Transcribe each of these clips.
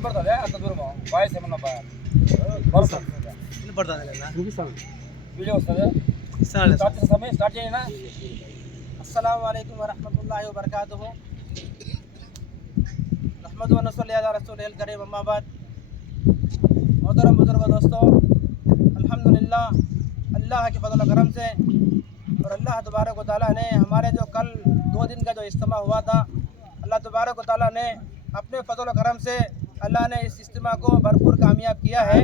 వినపడుతుంది అంత దూరము వాయిస్ ఏమన్నా బా- వస్తుంది. వినపడుతుంది లేదా వీడియో వస్తుంది ఇస్తాను స్టార్ట్ చేసే సమయం స్టార్ట్ చేయనా अस्सलाम वालेकुम वरहमतुल्लाहि वबरकातुहू रहमत व नसली अला रसूल करीम अम्माबाद मोहतरम बुजुर्ग दोस्तों अल्हम्दुलिल्लाह अल्लाह के फजल करम से और अल्लाह तबारक व ताली ने हमारे जो कल दो दिन का जो इज्तिमा हुआ था अल्लाह तबारक व ताली ने अपने फजल करम से अल्लाह ने इस इज्तिमा को भरपूर कामयाब किया है।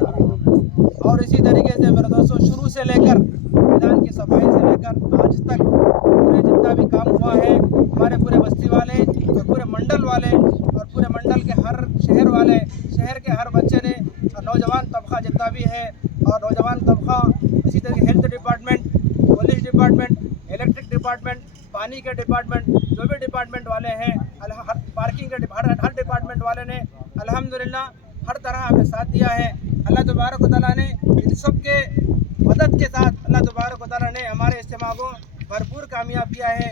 और इसी तरीके से मेरे दोस्तों, शुरू से लेकर, मैदान की सफ़ाई से लेकर आज तक पूरे जितना भी काम हुआ है, हमारे पूरे बस्ती वाले और पूरे मंडल वाले और पूरे मंडल के हर शहर वाले, शहर के हर बच्चे ने और नौजवान तबका जितना भी है और नौजवान तबका इसी तरह health department police department electric department पानी के डिपार्टमेंट जो भी डिपार्टमेंट वाले हैं, हर पार्किंग के हर डिपार्टमेंट वाले ने अल्हम्दुलिल्लाह, हर तरह हमें साथ दिया है। अल्लाह तबारक व तआला ने इन सब के मदद के साथ अल्लाह तबारक व तआला ने हमारे इज्तिमा को भरपूर कामयाब किया है।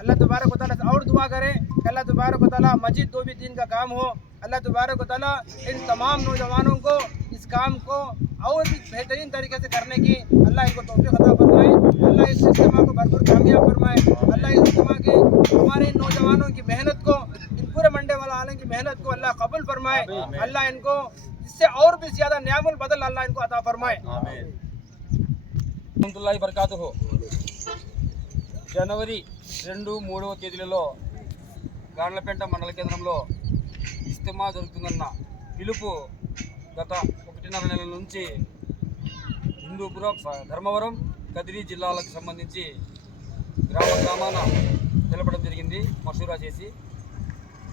अल्लाह तबारक व तआला से और दुआ करें कि अल्लाह तबारक व तआला मस्जिद दो भी दिन का काम हो। अल्लाह तबारक व तआला इन तमाम नौजवानों को इस काम को और भी बेहतरीन तरीके से करने की अल्लाह इनको तौफीक अता फरमाए। अल्लाह इस इज्तिमा को भरपूर कामयाब फरमाए। अल्लाह इस इज्तिमा के हमारे इन नौजवानों की मेहनत को, इन पूरे मंडे वाला आलम की मेहनत को कबूल फरमाए अल्लाह इनको इससे और भी ज्यादा न्यामुल बदल अल्लाह इनको अता फरमाए రహమతుల్లాహి బర్కాతుహు జనవరి రెండు మూడవ తేదీలలో గాండ్లపేంట మండల కేంద్రంలో ఇస్తమా జరుగుతుందన్న పిలుపు గత ఒకటిన్నర నెలల నుంచి హిందూపురం స- ధర్మవరం కదిరి జిల్లాలకు సంబంధించి గ్రామ గ్రామాన తెలపడం జరిగింది మసూరా చేసి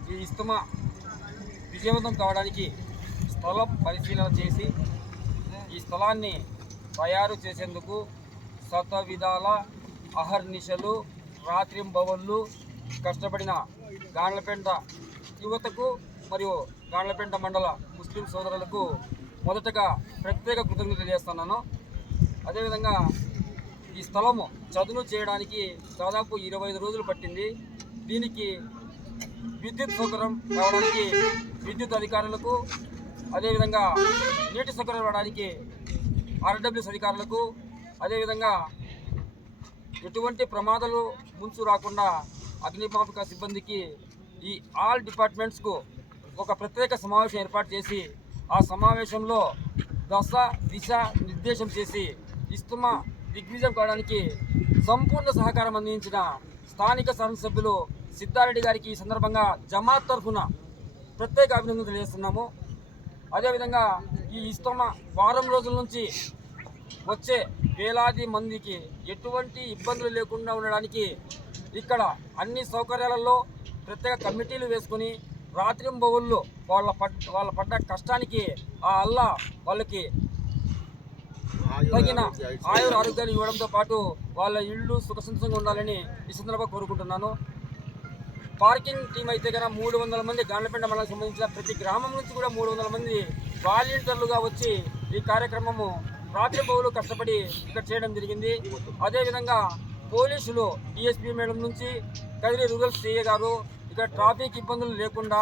ఈ ఇస్తమా విజయవంతం కావడానికి స్థలం పరిశీలన చేసి ఈ స్థలాన్ని తయారు చేసేందుకు శత విధాల అహర్నిశలు రాత్రింబవళ్ళు కష్టపడిన గాండ్లపేంట యువతకు మరియు గాండ్లపేంట మండల ముస్లిం సోదరులకు మొదటగా ప్రత్యేక కృతజ్ఞత తెలియజేస్తున్నాను. అదేవిధంగా ఈ స్థలము చదును చేయడానికి దాదాపు ఇరవై ఐదు రోజులు పట్టింది. దీనికి విద్యుత్ సౌకర్యం రావడానికి విద్యుత్ అధికారులకు అదేవిధంగా నీటి సౌకర్యం రావడానికి ఆర్డబ్ల్యూఎస్ అధికారులకు అదేవిధంగా ఎటువంటి ప్రమాదాలు ముంచు రాకుండా అగ్నిమాపక సిబ్బందికి ఈ ఆల్ డిపార్ట్మెంట్స్కు ఒక ప్రత్యేక సమావేశం ఏర్పాటు చేసి ఆ సమావేశంలో దశ దిశ నిర్దేశం చేసి ఇస్తుమ దిగ్విజయం కావడానికి సంపూర్ణ సహకారం అందించిన స్థానిక సభ్యులు సిద్ధారెడ్డి గారికి ఈ సందర్భంగా జమాత్ తరఫున ప్రత్యేక అభినందనలు తెలియజేస్తున్నాము. అదేవిధంగా ఈ ఇస్తమ వారం రోజుల నుంచి వచ్చే వేలాది మందికి ఎటువంటి ఇబ్బందులు లేకుండా ఉండడానికి ఇక్కడ అన్ని సౌకర్యాలలో ప్రత్యేక కమిటీలు వేసుకుని రాత్రింబవుళ్ళు వాళ్ళ పడ్ వాళ్ళ పడ్డ కష్టానికి ఆ అల్లా వాళ్ళకి తగిన ఆయుర ఆరోగ్యాన్ని ఇవ్వడంతో పాటు వాళ్ళ ఇళ్ళు సుఖసంతోషంగా ఉండాలని ఈ సందర్భంగా కోరుకుంటున్నాను. పార్కింగ్ టీం అయితే కనుక మూడు వందల మంది గాండ్లపేంట మండలం సంబంధించిన ప్రతి గ్రామం నుంచి కూడా మూడు వందల మంది వాలంటీర్లుగా వచ్చి ఈ కార్యక్రమము రాత్రి బహులు కష్టపడి ఇక్కడ చేయడం జరిగింది. అదేవిధంగా పోలీసులు డిఎస్పీ మేడం నుంచి కదిరి రూరల్ సిఏ గారు ఇక్కడ ట్రాఫిక్ ఇబ్బందులు లేకుండా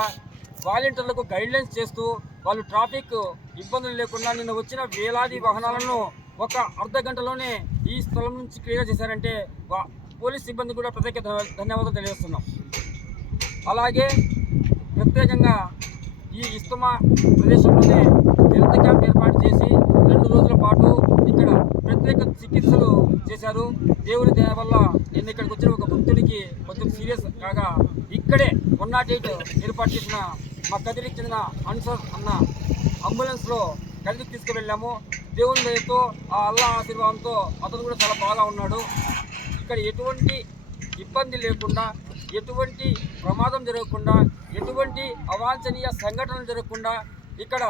వాలంటీర్లకు గైడ్లైన్స్ చేస్తూ వాళ్ళు ట్రాఫిక్ ఇబ్బందులు లేకుండా నిన్న వచ్చిన వేలాది వాహనాలను ఒక అర్ధ గంటలోనే ఈ స్థలం నుంచి క్లియర్ చేశారంటే వా- పోలీస్ సిబ్బంది కూడా ప్రత్యేక ధన్యవాదాలు తెలియజేస్తున్నాం. అలాగే ప్రత్యేకంగా ఈ ఇస్తమా ప్రదేశంలోనే హెల్త్ క్యాంప్ ఏర్పాటు చేసి రెండు రోజుల పాటు ఇక్కడ ప్రత్యేక చికిత్సలు చేశారు. దేవుని దయ వల్ల నేను ఇక్కడికి వచ్చిన ఒక భక్తుడికి కొంచెం సీరియస్ కాగా ఇక్కడే వన్ నాట్ ఎయిట్ ఏర్పాటు చేసిన మా కదిరికి చెందిన అన్సర్ అన్న అంబులెన్స్లో కదిరికి తీసుకువెళ్ళాము. దేవుని దయతో ఆ అల్లా ఆశీర్వాదంతో అతను కూడా చాలా బాగా ఉన్నాడు. ఇక్కడ ఎటువంటి ఇబ్బంది లేకుండా ఎటువంటి ప్రమాదం జరగకుండా ఎటువంటి అవాంఛనీయ సంఘటనలు జరగకుండా ఇక్కడ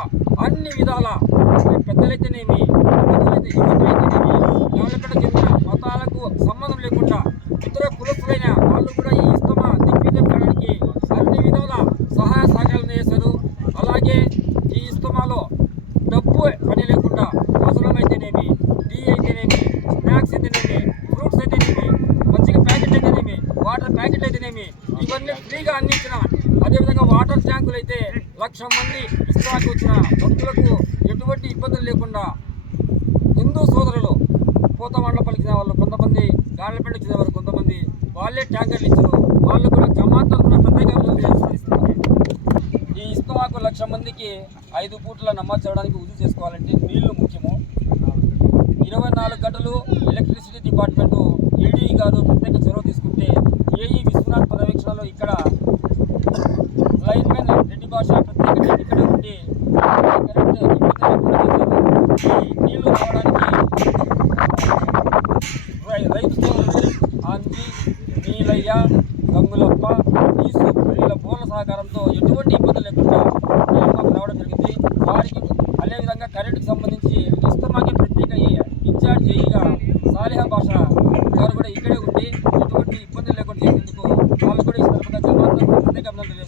అన్ని విధాల పెద్దలైతేనేమి పెద్దలైతే యువతలైతేనేమి ఎవరికైనా చెందిన మతాలకు సంబంధం లేకుండా ఇతర కులస్తులైన వాళ్ళు కూడా ఈ ఇస్తమా దిగ్విజయం కావడానికి అన్ని విధాల సహాయ సహకారాలు చేశారు అలాగే ఈ ఇస్తమాలో డబ్బు పని లేకుండా అవసరమైతేనేమి టీ అయితేనేమి స్నాక్స్ అయితేనేమి ఫ్రూట్స్ అయితేనేమి మజ్జిగ ప్యాకెట్ అయితేనేమి వాటర్ ప్యాకెట్ అయితేనేమి ఇవన్నీ ఫ్రీగా అందించిన. అదేవిధంగా వాటర్ ట్యాంకులు అయితే లక్ష మంది ఇస్లాంకి వచ్చిన భక్తులకు ఎటువంటి ఇబ్బందులు లేకుండా హిందూ సోదరులు పూతమండల పలికిన వాళ్ళు కొంతమంది గాళ్ళపెండ చెందిన వారు కొంతమంది వాళ్ళే ట్యాంకర్లు ఇచ్చారు. వాళ్ళు కూడా జమాత్ కూడా ప్రత్యేక ఈ ఇస్తమాకు లక్ష మందికి ఐదు పూట్ల నమాజ్ చేయడానికి ఉజు చేసుకోవాలంటే నీళ్ళు ముఖ్యము. ఇరవై నాలుగు గంటలు ఎలక్ట్రిసిటీ డిపార్ట్మెంటు ఈడీ గారు ప్రత్యేక చొరవ తీసుకుంటే ఏఈ విశ్వనాథ్ పర్యవేక్షణలో ఇక్కడ లైన్మెన్ రెడ్డి భాష ప్రత్యేక ఇక్కడ ఉండి కరెంట్ నీళ్ళు రావడానికి రైతుతో అంది నీలయ్య గంగులప్ప ఈసు వీళ్ళ పూర్ణ సహకారంతో ఎటువంటి ఇబ్బంది లేకుండా రావడం జరిగింది. వారికి అదేవిధంగా కరెంటుకు సంబంధించి ఇస్తమాకి ప్రత్యేక ఇన్ఛార్జ్ ఏఈగా సాలిహా భాష ఎవరు కూడా ఇక్కడే ఉండి ఎటువంటి ఇబ్బందులు లేకుండా చేసేందుకు వాళ్ళు కూడా ఈ సందర్భంగా జవాన్లకు ప్రత్యేక అభినందనలు